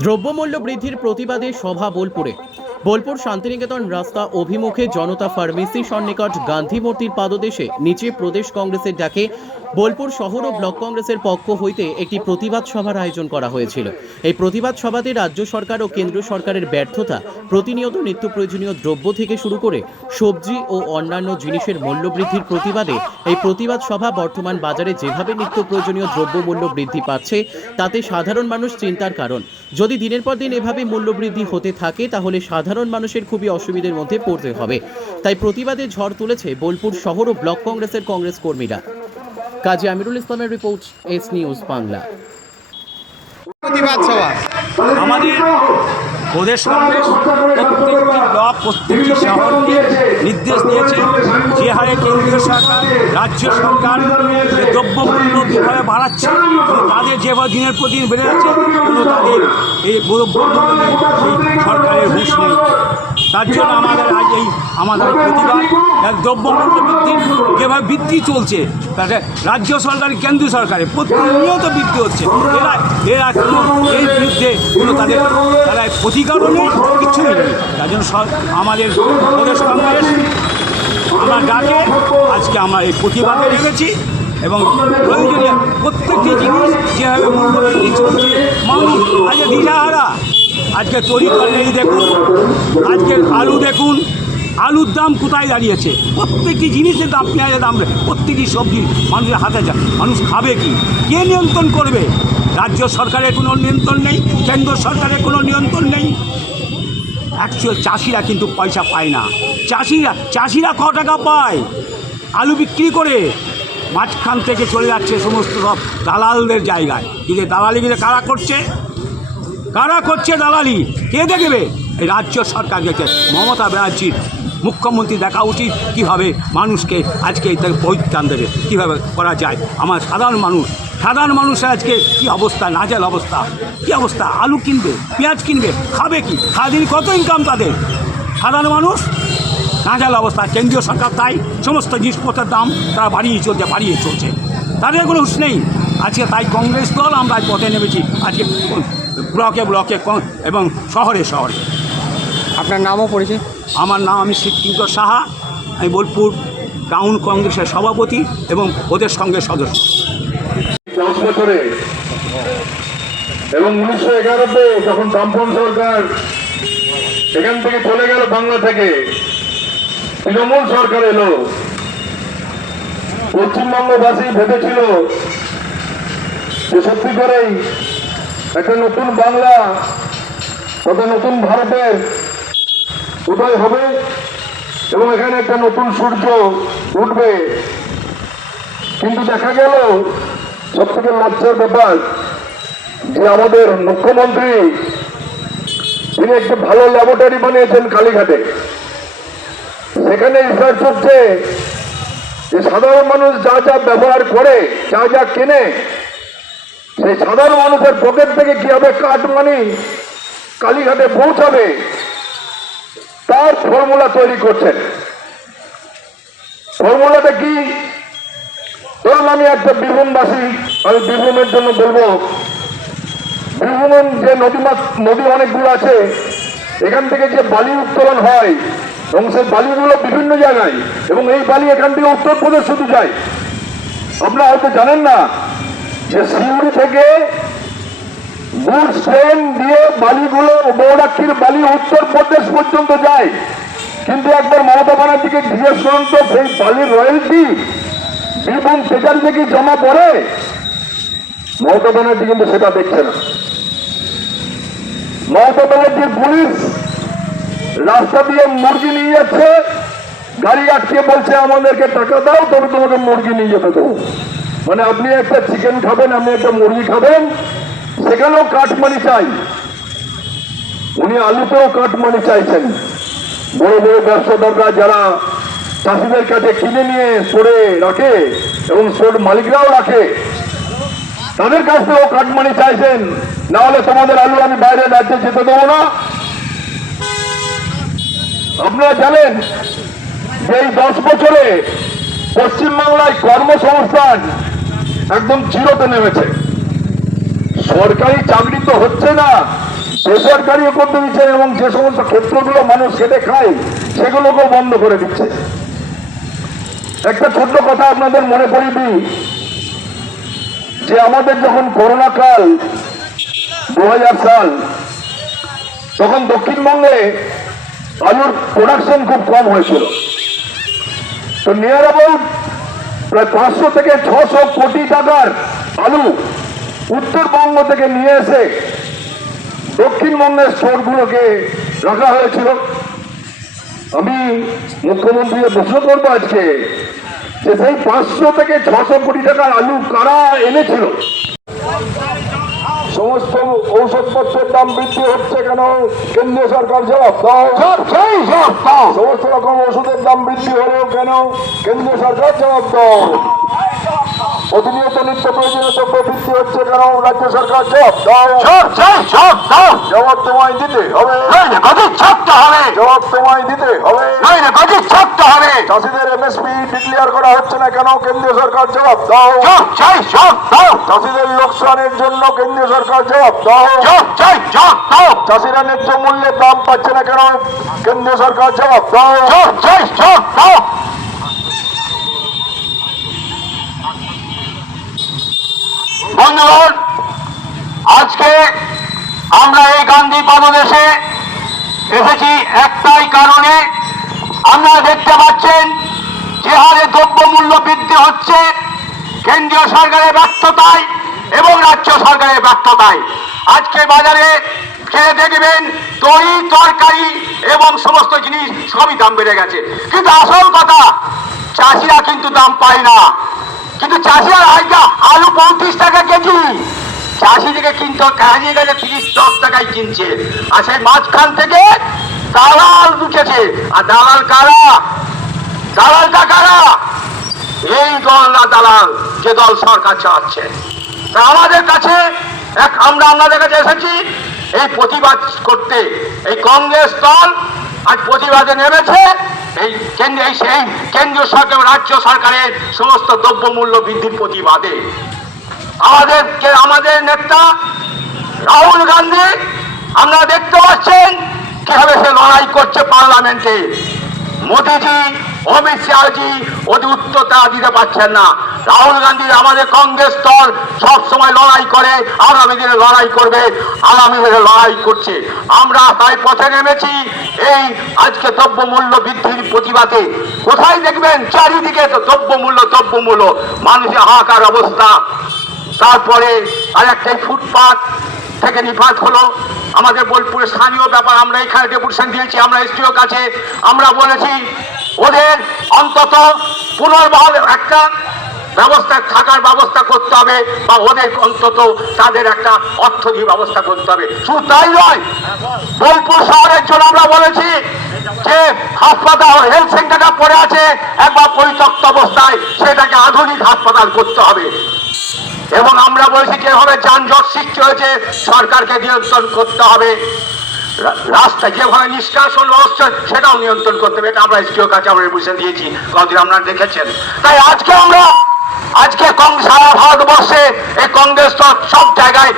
দ্রব্যমূল্য বৃদ্ধির প্রতিবাদে সভা বোলপুরে। বোলপুর শান্তিনিকেতন রাস্তা অভিমুখে জনতা ফার্মেসি সন্নিকট গান্ধী মূর্তির পাদদেশে নিচে প্রদেশ কংগ্রেসের ডাকে বোলপুর শহর ও ব্লক কংগ্রেসের পক্ষ হইতে একটি প্রতিবাদ সভার আয়োজন করা হয়েছিল। এই প্রতিবাদ সভাতে রাজ্য সরকার ও কেন্দ্র সরকারের ব্যর্থতা, প্রতিনিয়ত নিত্য প্রয়োজনীয় দ্রব্য থেকে শুরু করে সবজি ও অন্যান্য জিনিসের মূল্যবৃদ্ধির প্রতিবাদে এই প্রতিবাদ সভা বর্তমান বাজারে যেভাবে নিত্য প্রয়োজনীয় দ্রব্য মূল্য বৃদ্ধি পাচ্ছে, তাতে সাধারণ মানুষ চিন্তার কারণ। যদি দিনের পর দিন এভাবে মূল্যবৃদ্ধি হতে থাকে, তাহলে সাধারণ মানুষের খুবই অসুবিধার মধ্যে পড়তে হবে। তাই প্রতিবাদে ঝড় তুলেছে বোলপুর শহর ও ব্লক কংগ্রেসের কংগ্রেস কর্মীরা। কাজী আমিরুল ইসলামের রিপোর্ট এস নিউজ বাংলা। প্রতিবাদ সভা আমাদের প্রদেশ কংগ্রেস প্রত্যেকটি ব্লক, প্রত্যেকটি শহরকে নির্দেশ দিয়েছে যে হারে কেন্দ্রীয় সরকার, রাজ্য সরকার যে দ্রব্যমূল্য যেভাবে বাড়াচ্ছে তাদের যেভাবে দিনের প্রতি দিন বেড়ে যাচ্ছে, কোনো তাদের এই দ্রব্যমূল্য নিয়ে সরকারের হুঁশ নেই। তার জন্য আমাদের আজ এই আমাদের প্রতিবাদ দ্রব্যমূল্য বৃদ্ধির যেভাবে বৃদ্ধি চলছে, তাতে রাজ্য সরকার, কেন্দ্রীয় সরকারে প্রতিনিয়ত বৃদ্ধি হচ্ছে। এরা এরা কোনো, এর বিরুদ্ধে কোনো তাদের, তারা প্রতিকারও নেই কিছুই নেই। তার জন্য আমাদের প্রদেশ কংগ্রেস, আমরা ডাকে আজকে আমরা এই প্রতিবাদে রেখেছি এবং প্রয়োজনীয় প্রত্যেকটি জিনিস যেভাবে মূল্যবৃদ্ধি চলছে, মানুষ আজকে দিশাহারা। আজকে তরি তরকারি দেখুন, আজকে আলু দেখুন, আলুর দাম কোথায় দাঁড়িয়েছে? প্রত্যেকটি জিনিসের দাম, পেঁয়াজের দাম, প্রত্যেকটি সবজি মানুষের হাতে যায় মানুষ খাবে কি? কে নিয়ন্ত্রণ করবে? রাজ্য সরকারের কোনো নিয়ন্ত্রণ নেই, কেন্দ্র সরকারের কোনো নিয়ন্ত্রণ নেই। অ্যাকচুয়াল চাষিরা কিন্তু পয়সা পায় না। চাষিরা চাষিরা ক টাকা পায়? আলু বিক্রি করে মাঝখান থেকে চলে যাচ্ছে সমস্ত সব দালালদের জায়গায়। কিন্তু দালালিগুলো কারা করছে? কারা করছে দালালি? কে দেখবে? এই রাজ্য সরকার দেখে মমতা ব্যানার্জির মুখ্যমন্ত্রী দেখা উচিত। কীভাবে মানুষকে আজকে পরিত্রাণ দেবে? কীভাবে করা যায়? আমার সাধারণ মানুষ, সাধারণ মানুষের আজকে কী অবস্থা? নাজাল অবস্থা। কী অবস্থা? আলু কিনবে? পেঁয়াজ কিনবে? খাবে কি? সারাদিন কত ইনকাম তাদের? সাধারণ মানুষ? নাজাল অবস্থা। কেন্দ্রীয় সরকার তাই সমস্ত জিনিসপত্রের দাম তারা বাড়িয়ে চলছে বাড়িয়ে চলছে। তাদের কোনো হুঁশ নেই। আজকে তাই কংগ্রেস দল আমরা পথে নেমেছি। আজকে ব্লকে ব্লকে এবং শহরে শহরে। আপনার নামও পড়েছে আমার নাম আমি শিবকিঙ্কর সাহা। আমি বোলপুর টাউন কংগ্রেসের সভাপতি এবং ওদের সঙ্গে সদস্য। বছরে এবং উনিশশো এগারোতে যখন বামপন সরকার এখান থেকে চলে গেল বাংলা থেকে তৃণমূল সরকার এলো পশ্চিমবঙ্গবাসী ভেবেছিল যে সত্যি করেই একটা নতুন বাংলা তথা নতুন ভারতের উদয় হবে এবং এখানে একটা নতুন সূর্য উঠবে। কিন্তু দেখা গেল সব থেকে লজ্জার ব্যাপার যে আমাদের মুখ্যমন্ত্রী, তিনি একটি ভালো ল্যাবরেটরি বানিয়েছেন কালীঘাটে। সেখানে রিসার্চ হচ্ছে যে সাধারণ মানুষ যা যা ব্যবহার করে, যা যা কেনে সেই সাধারণ মানুষের পকেট থেকে কীভাবে কাঠ মানি কালীঘাটে পৌঁছাবে। তার ফর্মুলা তৈরি করছেন। ফর্মুলাটা কি? ধরুন আমি একটা বীরভূমবাসী, আমি বীরভূমের জন্য বলব, বীরভূমের যে নদী নদী অনেকগুলো আছে, এখান থেকে যে বালি উত্তোলন হয়, এবং সেই বালিগুলো বিভিন্ন জায়গায়, এবং এই বালি এখান থেকে উত্তরপ্রদেশ শুধু যায়। আপনারা হয়তো জানেন না যে শিউড়ি থেকে গুড ট্রেন দিয়ে বালিগুলো বৌরাক্ষীর বালি উত্তরপ্রদেশ পর্যন্ত যায়। কিন্তু একবার মমতা ব্যানার্জিকে জিজ্ঞেস করুন তো, সেই বালির রয়্যালটি বীরভূম ট্রেজারিতে কি জমা পড়ে? মমতা ব্যানার্জি কিন্তু সেটা দেখছে না। মমতা ব্যানার্জির পুলিশ রাস্তা দিয়ে মুরগি নিয়ে যাচ্ছে, গাড়ি আটকে বলছে, আমাদেরকে টাকা দাও, তবে তোমাকে মুরগি নিয়ে যেতে দেবো। মানে আপনি একটা চিকেন খাবেন, আপনি একটা মুরগি খাবেন, সেখানেও কাঠমানি চাই। উনি আলুতেও কাঠমানি চাইছেন। বড় বড় ব্যবসাদাররা যারা চাষিদের কাছে কিনে নিয়ে সরে রাখে এবং সোর মালিকরাও রাখে, তাদের কাছ থেকেও কাটমানি চাইছেন। না হলে তোমাদের আলু আমি বাইরে রাজ্যে যেতে দেবো না। আপনারা জানেন যে এই দশ বছরে পশ্চিমবাংলায় কর্মসংস্থান একদম জিরোতে নেমেছে। সরকারি চাকরি তো হচ্ছে না বেসরকারিও করতে দিচ্ছে এবং যে সমস্ত ক্ষেত্রগুলো মানুষ খেটে খায়, সেগুলোকেও বন্ধ করে দিচ্ছে। একটা ছোট্ট কথা আপনাদের মনে করিয়ে দিই, যে আমাদের যখন করোনা কাল দু হাজার সাল, তখন দক্ষিণবঙ্গে আলুর প্রোডাকশন খুব কম হয়েছিল। তো নিয়ার অ্যাবাউট প্রায় পাঁচশো থেকে ছশো কোটি টাকার আলু উত্তরবঙ্গ থেকে নিয়ে এসে দক্ষিণবঙ্গের স্টোরগুলোকে রাখা হয়েছিল। আমি মুখ্যমন্ত্রীকে প্রশ্ন করব আজকে যে সেই পাঁচশো থেকে ছশো কোটি টাকার আলু কারা এনেছিল? সমস্ত ঔষধপত্রের দাম বৃদ্ধি হচ্ছে কেন? কেন্দ্রীয় সরকার জবাব দাও। সমস্ত রকম ওষুধের দাম বৃদ্ধি হলেও কেন? কেন্দ্রীয় সরকার জবাব দাও। প্রতিনিয়ত নিত্য প্রয়োজনীয় দ্রব্য বৃদ্ধি হচ্ছে কেন? রাজ্য সরকার জবাব দাও জবাব তোমায় দিতে হবে। জবাব তোমায় দিতে হবে। চাষিদের এমএসপি ডিক্লেয়ার করা হচ্ছে না কেন? কেন্দ্রীয় সরকার জবাব দাও। চাষিদের লোকসানের জন্য কেন্দ্রীয় সরকার জবাব দাও। চাষিরা ন্যায্য মূল্যের দাম পাচ্ছে না কেন? কেন্দ্রীয় সরকার জবাব দাও। বন্ধুগণ, আজকে আমরা এই গান্ধী পাদদেশে এসেছি একটাই কারণে। আপনারা দেখতে পাচ্ছেন যে হারে দ্রব্যমূল্য বৃদ্ধি হচ্ছে কেন্দ্রীয় সরকারের ব্যর্থতায় এবং রাজ্য সরকারের ব্যর্থতায়। আজকে বাজারে খেয়ে দেখবেন দই, তরকারি এবং সমস্ত জিনিস সবই দাম বেড়ে গেছে। কিন্তু আসল কথা, চাষিরা কিন্তু দাম পায় না। কিন্তু চাষিরা আজকে আলু পঁয়ত্রিশ টাকা কেজি। চাষি থেকে কিনতে হারিয়ে গেছে তিরিশ, দশ টাকায় কিনছে। আর সেই মাঝখান থেকে দালাল ঢুকেছে আর দালাল কারা? দালালটা কারা? এই দল না দালাল, যে দল সরকার চালাচ্ছে। তা আমাদের কাছে, এক আমরা আপনাদের কাছে এসেছি, এই প্রতিবাদ করতে। এই কংগ্রেস দল আজ প্রতিবাদে নেমেছে। এই কেন্দ্র এই সেই কেন্দ্রীয় সরকার রাজ্য সরকারের সমস্ত দ্রব্যমূল্য বৃদ্ধির প্রতিবাদে আমাদের আমাদের নেতা রাহুল গান্ধী আমরা দেখতে পাচ্ছেন কীভাবে সে লড়াই করছে পার্লামেন্টে। মোদিজি অমিত শাহজি ওদের উত্তরটা দিতে পারছেন না। রাহুল গান্ধী আমাদের কংগ্রেস দল সব সময় লড়াই করে, আগামী দিনে লড়াই করবে, আগামী দিনে লড়াই করছে। আমরা তাই পথে নেমেছি, এই আজকে দ্রব্যমূল্য বৃদ্ধির প্রতিবাদে। কোথায় দেখবেন? চারিদিকে তো দ্রব্যমূল্য দ্রব্যমূল্য। মানুষের হাহাকার অবস্থা। তারপরে আরেকটাই ফুটপাত থেকে নিপাত হলো। আমাদের বোলপুরের স্থানীয় ব্যাপার, আমরা এখানে ডেপুটেশন দিয়েছি, আমরা এসটিও কাছে, আমরা বলেছি, ওদের অন্তত পুনর্বহাল একটা ব্যবস্থা, থাকার ব্যবস্থা করতে হবে, বা ওদের অন্তত তাদের একটা অর্থনীতি ব্যবস্থা করতে হবে। শুধু তাই নয়, বোলপুর শহরের জন্য আমরা বলেছি যে হাসপাতাল হেলথ সেন্টারটা পড়ে আছে, একবার পরিত্যক্ত অবস্থায় সেটাকে আধুনিক হাসপাতাল করতে হবে। এবং আমরা বলছি যেভাবে যানজট সৃষ্টি হয়েছে, সরকারকে নিয়ন্ত্রণ করতে হবে। রাস্তা যেভাবে নিষ্কাশন ব্যবস্থা, সেটাও নিয়ন্ত্রণ করতে হবে। এটা আমরা এসডিও কাছে আমরা বুঝে দিয়েছি। কদিন আপনারা দেখেছেন? তাই আজকে আমরা, আজকে কংগ্রেস সারা ভারতবর্ষে এই কংগ্রেস সব জায়গায়